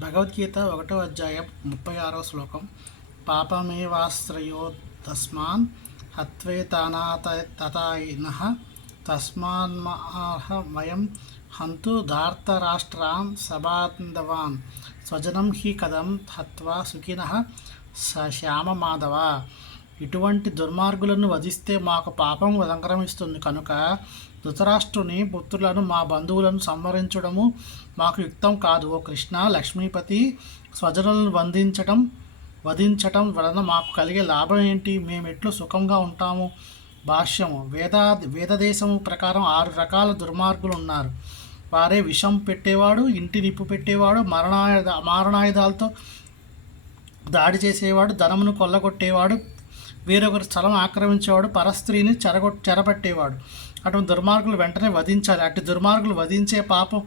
భగవద్గీత ఒకటో అధ్యాయం ముప్పై ఆరో శ్లోకం. పాపమేవాశ్రయో తస్మాన్ హత్వేతానాత తథాయిన తస్మాన్మహమయం హంతు ధార్తరాష్ట్రాన్ సబాంధవాన్ స్వజనం హి కథం హత్వా సుఖిన స శ్యామమాధవ ఇటువంటి దుర్మార్గులను వధిస్తే మాకు పాపం సంక్రమిస్తుంది కనుక ధృతరాష్ట్రుని పుత్రులను మా బంధువులను సంహరించడము మాకు యుక్తం కాదు. ఓ కృష్ణ లక్ష్మీపతి స్వజనులను బంధించటం వధించటం వలన మాకు కలిగే లాభం ఏంటి? మేము ఎట్లు సుఖంగా ఉంటాము? భాష్యము. వేదా వేదదేశము ప్రకారం ఆరు రకాల దుర్మార్గులు ఉన్నారు వారే విషం పెట్టేవాడు ఇంటి నిప్పు పెట్టేవాడు మరణాయుధ మారణాయుధాలతో దాడి చేసేవాడు ధనమును కొల్లగొట్టేవాడు వేరొకరి స్థలం ఆక్రమించేవాడు పరస్త్రీని చెరగొ చెరపట్టేవాడు. అటువంటి దుర్మార్గులు వెంటనే వధించాలి. అటు దుర్మార్గులు వధించే పాపం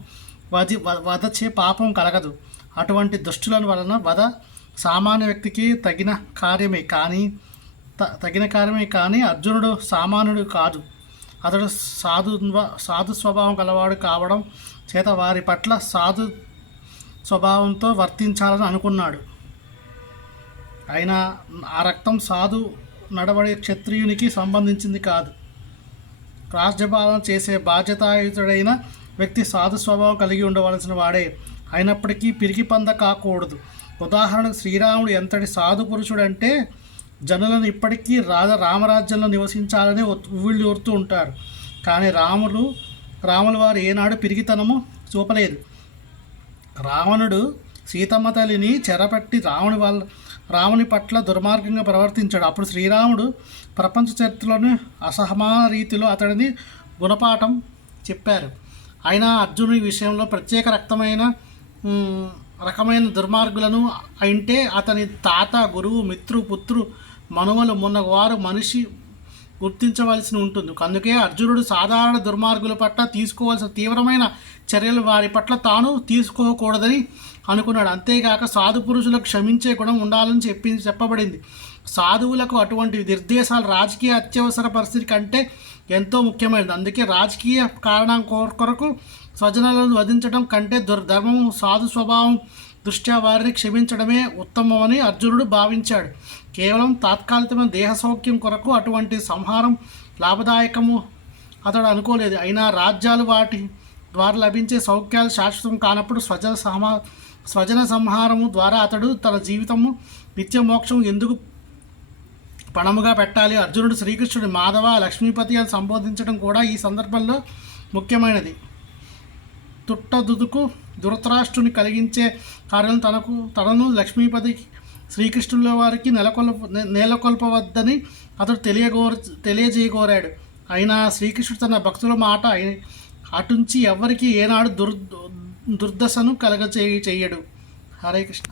వధి వధచే పాపం కలగదు. అటువంటి దుష్టుల వలన వధ సామాన్య వ్యక్తికి తగిన కార్యమే కానీ త తగిన కార్యమే కానీ అర్జునుడు సామాన్యుడు కాదు. అతడు సాధు సాధు స్వభావం గలవాడు కావడం చేత వారి పట్ల సాధు స్వభావంతో వర్తించాలని అనుకున్నాడు. అయినా ఆ రక్తం సాధు నడవడే క్షత్రియునికి సంబంధించింది కాదు. రాజ్యపాలన చేసే బాధ్యతాయుతుడైన వ్యక్తి సాధు స్వభావం కలిగి ఉండవలసిన వాడే. అయినప్పటికీ పిరికి పంద కాకూడదు. ఉదాహరణకు శ్రీరాముడు ఎంతటి సాధు పురుషుడంటే జనులను ఇప్పటికీ రాజ రామరాజ్యంలో నివసించాలని ఉవ్విళ్ళు ఊరుతూ ఉంటారు. కానీ రాముడు రాముల వారు ఏనాడు పిరిగితనము చూపలేదు. రావణుడు సీతమ్మ తల్లిని చెరపట్టి రావణి వాళ్ళ రాముని పట్ల దుర్మార్గంగా ప్రవర్తించాడు. అప్పుడు శ్రీరాముడు ప్రపంచ చరిత్రలోని అసహమాన రీతిలో అతడిని గుణపాఠం చెప్పారు. అయినా అర్జునుడి విషయంలో ప్రత్యేక రక్తమైన రకమైన దుర్మార్గులను అంటే అతని తాత గురువు మిత్రు పుత్రు మనువలు మొన్న వారు మనిషి గుర్తించవలసి ఉంటుంది. అందుకే అర్జునుడు సాధారణ దుర్మార్గుల పట్ల తీసుకోవాల్సిన తీవ్రమైన చర్యలు వారి పట్ల తాను తీసుకోకూడదని అనుకున్నాడు. అంతేగాక సాధు పురుషులకు క్షమించే గుణం ఉండాలని చెప్పి చెప్పబడింది. సాధువులకు అటువంటి నిర్దేశాలు రాజకీయ అత్యవసర పరిస్థితి కంటే ఎంతో ముఖ్యమైనది. అందుకే రాజకీయ కారణం కొరకు స్వజనాలను వధించడం కంటే దుర్ధర్మం సాధు స్వభావం దృష్ట్యా వారిని క్షమించడమే ఉత్తమమని అర్జునుడు భావించాడు. కేవలం తాత్కాలికమైన దేహ సౌఖ్యం కొరకు అటువంటి సంహారం లాభదాయకము అతడు అనుకోలేదు. అయినా రాజ్యాలు వాటి ద్వారా లభించే సౌఖ్యాలు శాశ్వతం కానప్పుడు స్వజన సమా స్వజన సంహారము ద్వారా అతడు తన జీవితము నిత్య మోక్షం ఎందుకు పణముగా పెట్టాలి? అర్జునుడు శ్రీకృష్ణుడి మాధవ లక్ష్మీపతి అని సంబోధించడం కూడా ఈ సందర్భంలో ముఖ్యమైనది. తుట్టదుదుకు దురతరాష్ట్రుని కలిగించే కార్యం తనకు తనను లక్ష్మీపతి శ్రీకృష్ణుల వారికి నెలకొల్ప నె- నెలకొల్పవద్దని అతడు తెలియగోర తెలియజేయగోరాడు. అయినా శ్రీకృష్ణుడు తన భక్తుల మాట అటుంచి ఎవరికి ఏనాడు దుర్ దుర్దశను కలగచేయి చెయ్యడు. హరే కృష్ణ.